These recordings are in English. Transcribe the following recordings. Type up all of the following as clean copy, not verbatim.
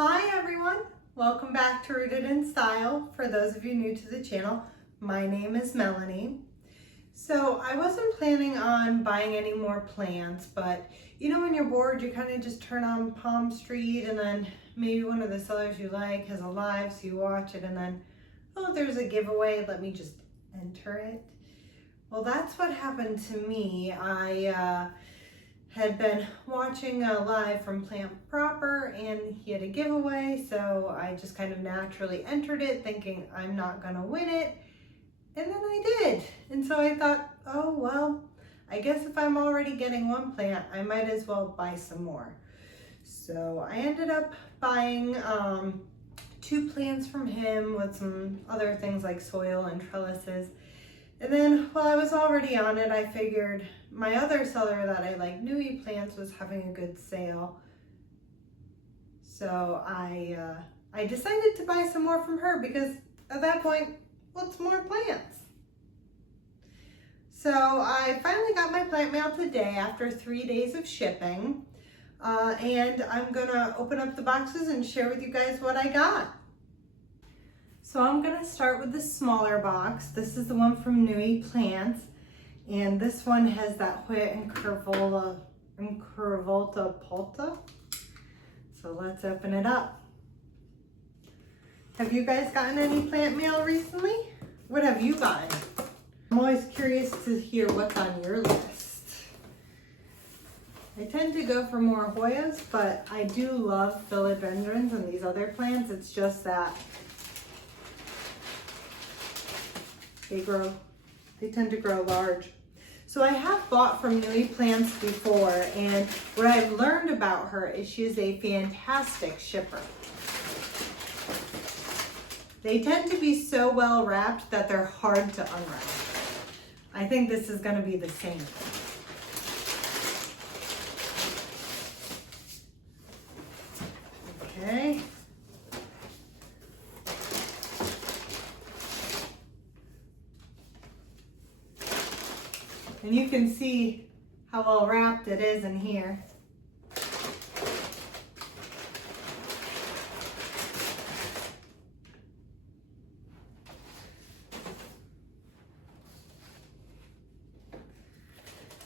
Hi everyone, welcome back to Rooted in Style. For those of you new to the channel, my name is Melanie. So I wasn't planning on buying any more plants, but you know when you're bored, you kind of just turn on Palm Street and then maybe one of the sellers you like has a live, so you watch it and then, oh, there's a giveaway, let me just enter it. Well, that's what happened to me. I had been watching a live from PlantProper and he had a giveaway, so I just kind of naturally entered it thinking I'm not gonna win it, and then I did. And so I thought, oh well, I guess if I'm already getting one plant, I might as well buy some more. So I ended up buying 2 plants from him with some other things like soil and trellises. And then while I was already on it, I figured my other seller that I like, NuiPlants, was having a good sale. So I decided to buy some more from her because at that point, what's more plants? So I finally got my plant mail today after 3 days of shipping. And I'm gonna open up the boxes and share with you guys what I got. So I'm gonna start with the smaller box. This is the one from NuiPlants, and this one has that Hoya incurvula Palta. So let's open it up. Have you guys gotten any plant mail recently? What have you gotten? I'm always curious to hear what's on your list. I tend to go for more Hoyas, but I do love philodendrons and these other plants. It's just that they tend to grow large. So I have bought from NuiPlants before, and what I've learned about her is she's a fantastic shipper. They tend to be so well wrapped that they're hard to unwrap. I think this is gonna be the same. Okay. And you can see how well wrapped it is in here.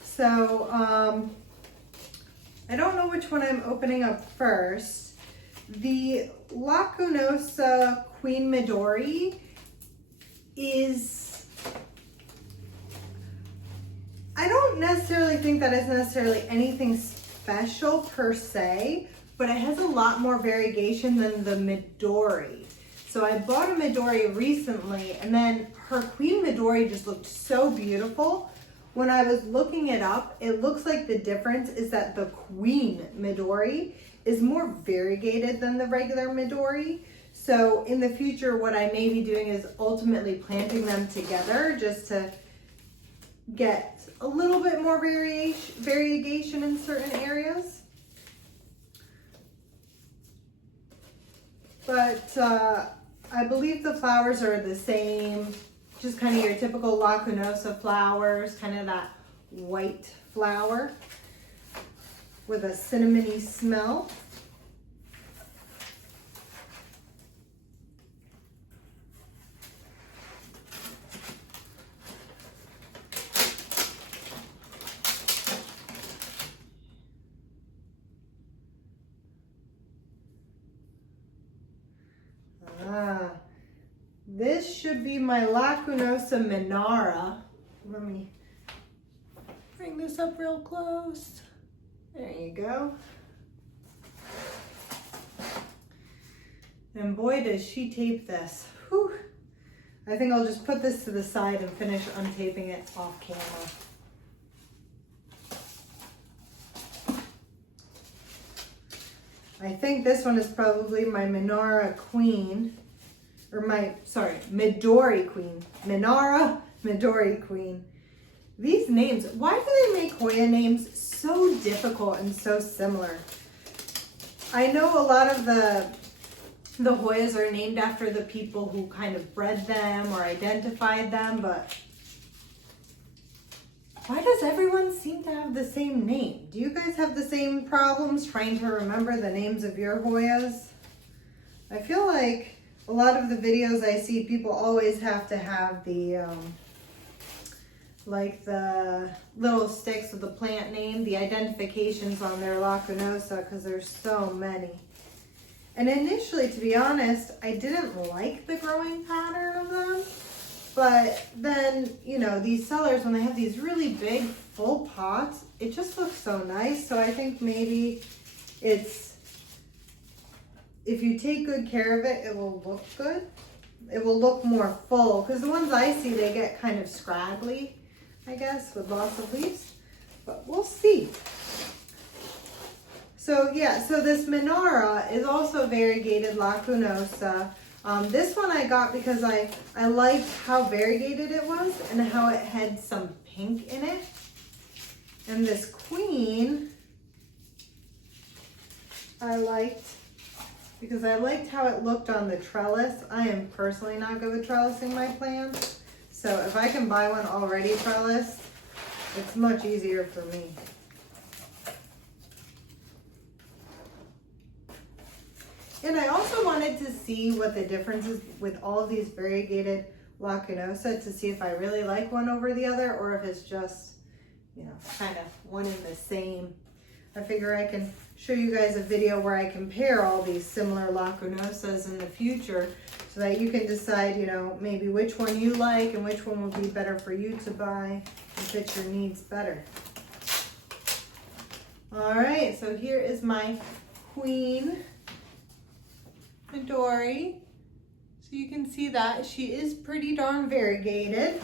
So, I don't know which one I'm opening up first. The lacunosa Queen Midori is, I don't necessarily think that it's necessarily anything special per se, but it has a lot more variegation than the Midori. So I bought a Midori recently, and then her Queen Midori just looked so beautiful. When I was looking it up, it looks like the difference is that the Queen Midori is more variegated than the regular Midori. So in the future, what I may be doing is ultimately planting them together just to get a little bit more variegation in certain areas. But I believe the flowers are the same, just kind of your typical lacunosa flowers, kind of that white flower with a cinnamony smell. This should be my lacunosa Minara. Let me bring this up real close. There you go. And boy, does she tape this. Whew. I think I'll just put this to the side and finish untaping it off camera. I think this one is probably my Minara Queen. Or Midori Queen. Minara, Midori Queen. These names, why do they make Hoya names so difficult and so similar? I know a lot of the Hoyas are named after the people who kind of bred them or identified them, but why does everyone seem to have the same name? Do you guys have the same problems trying to remember the names of your Hoyas? I feel like a lot of the videos I see, people always have to have the, like the little sticks with the plant name, the identifications on their lacunosa, because there's so many. And initially, to be honest, I didn't like the growing pattern of them. But then, you know, these sellers, when they have these really big, full pots, it just looks so nice. So I think maybe it's, if you take good care of it, it will look good. It will look more full. Because the ones I see, they get kind of scraggly, I guess, with lots of leaves. But we'll see. So yeah, so this Minara is also variegated lacunosa. This one I got because I liked how variegated it was and how it had some pink in it. And this queen I liked because I liked how it looked on the trellis. I am personally not good with trellising my plants. So if I can buy one already trellised, it's much easier for me. And I also wanted to see what the difference is with all of these variegated lacunosa, to see if I really like one over the other or if it's just, you know, kind of one and the same. I figure I can show you guys a video where I compare all these similar lacunosas in the future so that you can decide, you know, maybe which one you like and which one would be better for you to buy and fit your needs better. All right, so here is my queen Midori. So you can see that she is pretty darn variegated.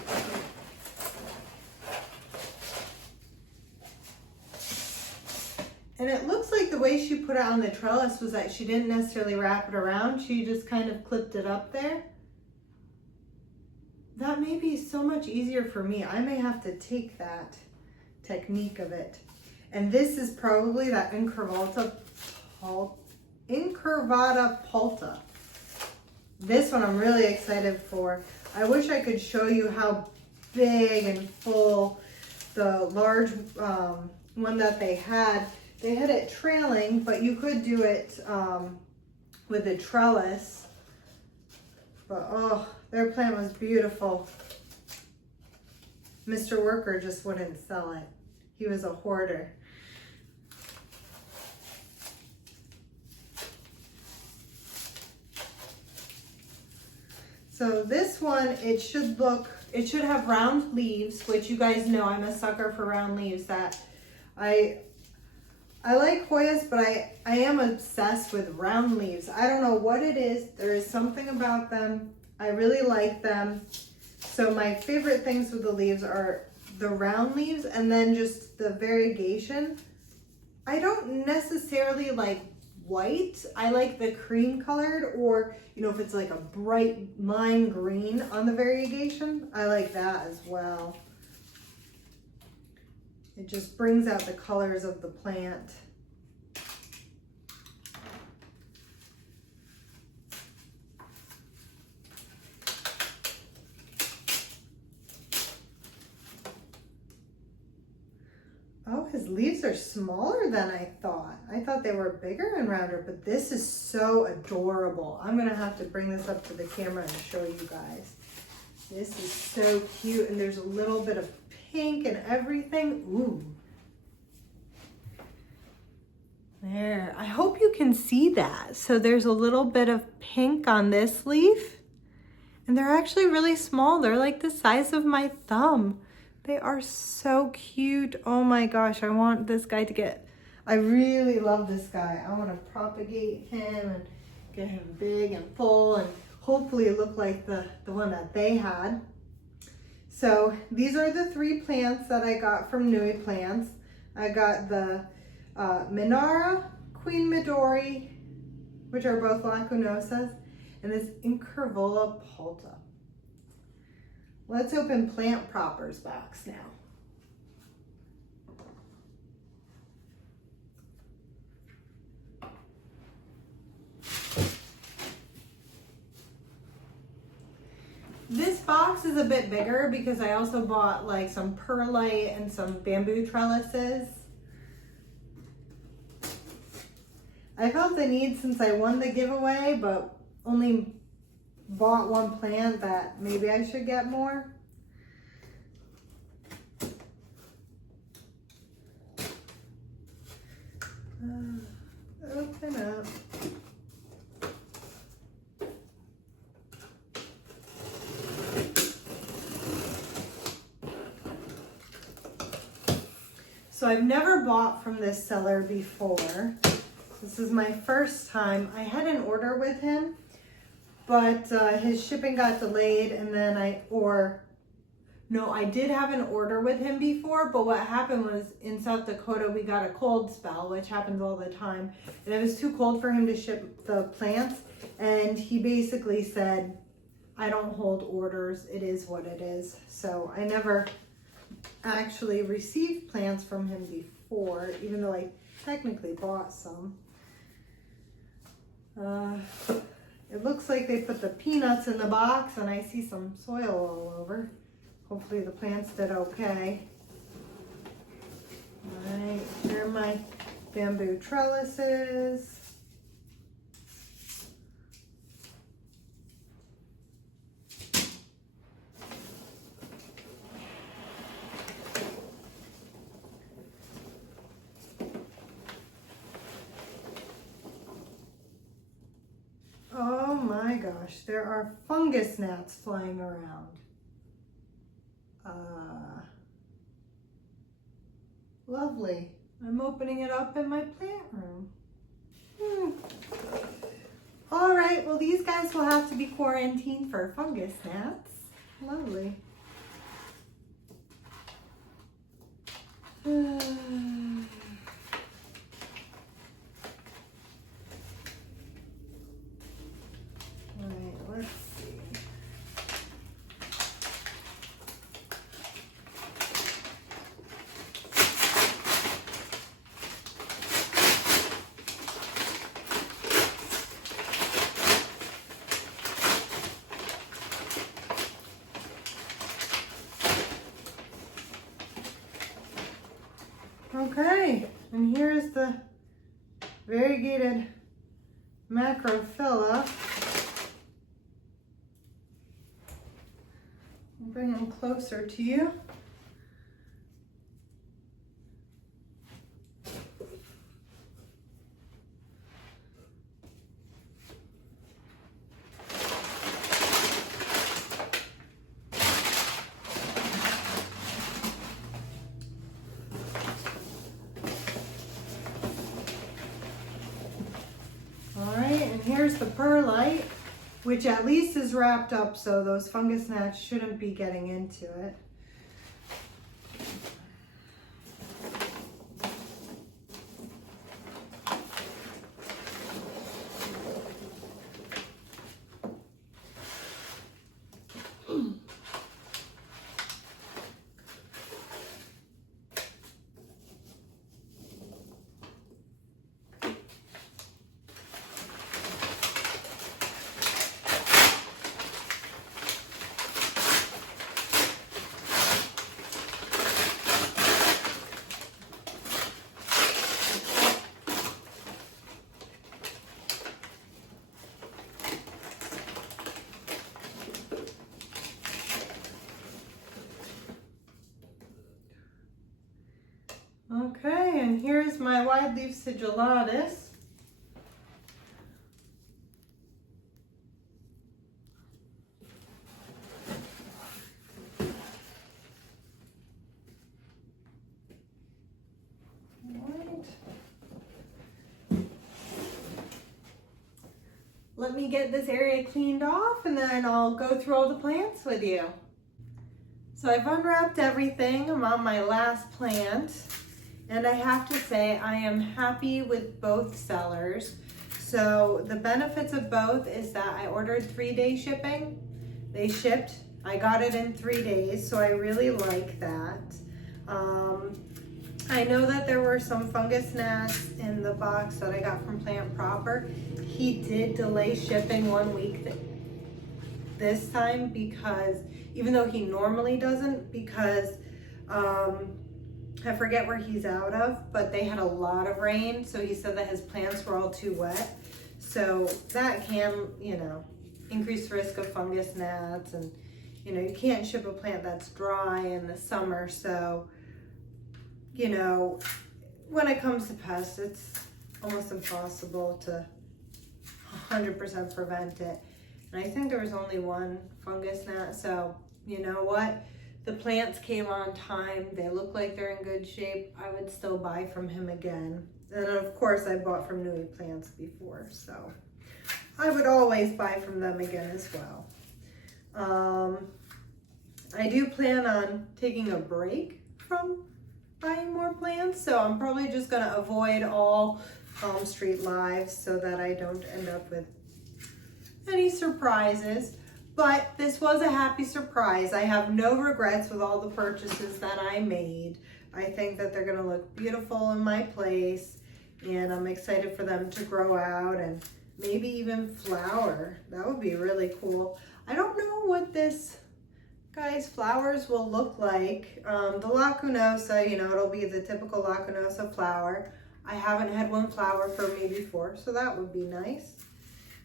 And it looks like the way she put it on the trellis was that she didn't necessarily wrap it around. She just kind of clipped it up there. That may be so much easier for me. I may have to take that technique of it. And this is probably that incurvula Palta. This one I'm really excited for. I wish I could show you how big and full the large one that they had. They had it trailing, but you could do it with a trellis. But oh, their plant was beautiful. Mr. Worker just wouldn't sell it. He was a hoarder. So this one, it should have round leaves, which you guys know I'm a sucker for round leaves. That I like Hoyas, but I am obsessed with round leaves. I don't know what it is. There is something about them. I really like them. So my favorite things with the leaves are the round leaves and then just the variegation. I don't necessarily like white. I like the cream colored, or you know, if it's like a bright lime green on the variegation, I like that as well. It just brings out the colors of the plant. Oh, his leaves are smaller than I thought. I thought they were bigger and rounder, but this is so adorable. I'm gonna have to bring this up to the camera and show you guys. This is so cute, and there's a little bit of pink and everything. Ooh. There, I hope you can see that. So there's a little bit of pink on this leaf, and they're actually really small. They're like the size of my thumb. They are so cute. Oh my gosh, I want this guy to get, I really love this guy. I want to propagate him and get him big and full and hopefully look like the one that they had. So these are the 3 plants that I got from NuiPlants. I got the Minara, Queen Midori, which are both lacunosas, and this incurvula Palta. Let's open PlantProper's box now. This box is a bit bigger because I also bought like some perlite and some bamboo trellises. I felt the need since I won the giveaway, but only bought one plant that maybe I should get more. Open up. So I've never bought from this seller before. This is my first time. I had an order with him, but his shipping got delayed, and then I did have an order with him before, but what happened was in South Dakota, we got a cold spell, which happens all the time. And it was too cold for him to ship the plants. And he basically said, I don't hold orders. It is what it is. So I never actually received plants from him before, even though I technically bought some. It looks like they put the peanuts in the box, and I see some soil all over. Hopefully the plants did okay. All right, here are my bamboo trellises. Oh my gosh, there are fungus gnats flying around. Lovely. I'm opening it up in my plant room. All right, well, these guys will have to be quarantined for fungus gnats. Lovely. All right, let's see. Okay, and here's the variegated macrophylla. I'll bring them closer to you. And here's the perlite, which at least is wrapped up, so those fungus gnats shouldn't be getting into it. Okay, and here's my wide leaf sigillatis. Let me get this area cleaned off, and then I'll go through all the plants with you. So I've unwrapped everything. I'm on my last plant. And I have to say, I am happy with both sellers. So the benefits of both is that I ordered 3-day shipping. They shipped, I got it in 3 days, so I really like that. I know that there were some fungus gnats in the box that I got from PlantProper. He did delay shipping 1 week this time, because even though he normally doesn't, because I forget where he's out of, but they had a lot of rain, so he said that his plants were all too wet. So that can, increase the risk of fungus, gnats, and you can't ship a plant that's dry in the summer. So, when it comes to pests, it's almost impossible to 100% prevent it. And I think there was only one fungus gnat, so you know what? The plants came on time. They look like they're in good shape. I would still buy from him again. And of course I bought from NuiPlants before, so I would always buy from them again as well. I do plan on taking a break from buying more plants, so I'm probably just gonna avoid all Palm Street lives so that I don't end up with any surprises. But this was a happy surprise. I have no regrets with all the purchases that I made. I think that they're gonna look beautiful in my place, and I'm excited for them to grow out and maybe even flower. That would be really cool. I don't know what this guy's flowers will look like. The lacunosa, it'll be the typical lacunosa flower. I haven't had one flower for me before, so that would be nice.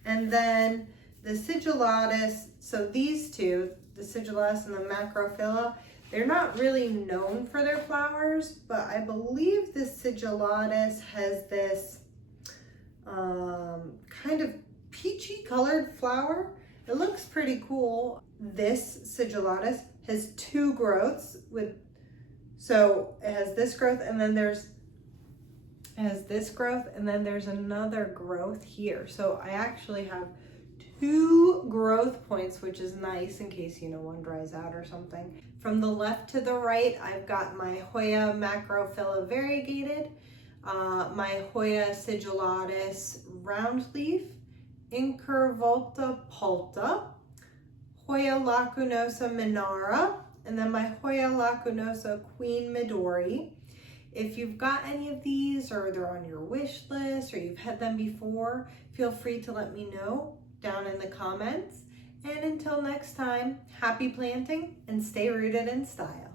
And then the sigillatis, so these two, the sigillatis and the macrophylla, they're not really known for their flowers, but I believe the sigillatis has this kind of peachy colored flower. It looks pretty cool. This sigillatis has two growths so it has this growth, and then there's another growth here. So I actually have two growth points, which is nice in case, one dries out or something. From the left to the right, I've got my Hoya macrophylla variegated, my Hoya sigillatis round leaf, incurvula Palta, Hoya lacunosa Minara, and then my Hoya lacunosa Queen Midori. If you've got any of these, or they're on your wish list, or you've had them before, feel free to let me know down in the comments. And until next time, happy planting and stay rooted in style.